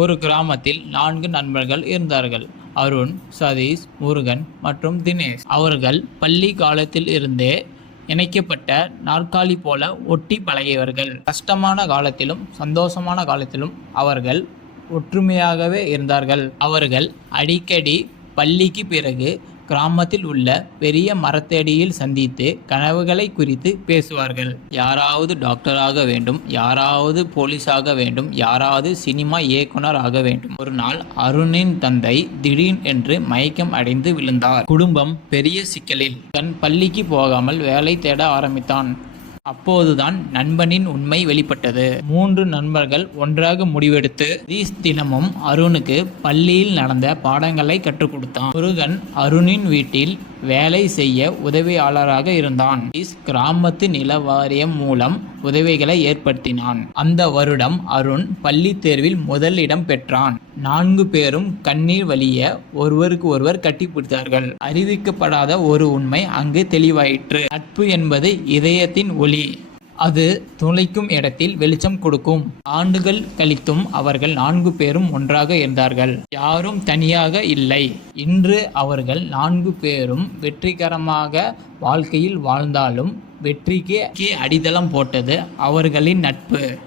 ஒரு கிராமத்தில் நான்கு நண்பர்கள் இருந்தார்கள். அருண் சதீஷ் முருகன் மற்றும் தினேஷ். அவர்கள் பள்ளி காலத்தில் இருந்தே இணைக்கப்பட்ட நாற்காலி போல ஒட்டி பழகியவர்கள். கஷ்டமான காலத்திலும் சந்தோஷமான காலத்திலும் அவர்கள் ஒற்றுமையாகவே இருந்தார்கள். அவர்கள் அடிக்கடி பள்ளிக்கு பிறகு கிராமத்தில் உள்ள பெரிய மரத்தடியில் சந்தித்து கனவுகளை குறித்து பேசுவார்கள். யாராவது டாக்டராக வேண்டும் யாராவது போலீஸாக வேண்டும் யாராவது சினிமா இயக்குனர் ஆக வேண்டும். ஒரு நாள் அருணின் தந்தை திடீர் என்று மயக்கம் அடைந்து விழுந்தார். குடும்பம் பெரிய சிக்கலில் தன் பள்ளிக்கு போகாமல் வேலை தேட ஆரம்பித்தான். அப்போதுதான் நண்பனின் உண்மை வெளிப்பட்டது. மூன்று நண்பர்கள் ஒன்றாக முடிவெடுத்து ரீஸ் தினமும் அருணுக்கு பள்ளியில் நடந்த பாடங்களை கற்றுக் கொடுத்தான். முருகன் அருணின் வீட்டில் வேலை செய்ய உதவியாளராக இருந்தான். சதீஷ் கிராமத்து நில வாரியம் மூலம் உதவிகளை ஏற்படுத்தினான். அந்த வருடம் அருண் பள்ளி தேர்வில் முதலிடம் பெற்றான். நான்கு பேரும் கண்ணீர் வழிய ஒருவருக்கு ஒருவர் கட்டிப்பிடித்தார்கள் அறிவிக்கப்படாத ஒரு உண்மை அங்கு தெளிவாயிற்று. நட்பு என்பது இதயத்தின் ஒளி. அது துளைக்கும் இடத்தில் வெளிச்சம் கொடுக்கும். ஆண்டுகள் கழித்தும் அவர்கள் நான்கு பேரும் ஒன்றாக இருந்தார்கள். யாரும் தனியாக இல்லை. இன்று அவர்கள் நான்கு பேரும் வெற்றிகரமாக வாழ்க்கையில் வாழ்ந்தாலும் வெற்றிக்கு அடித்தளம் போட்டது அவர்களின் நட்பு.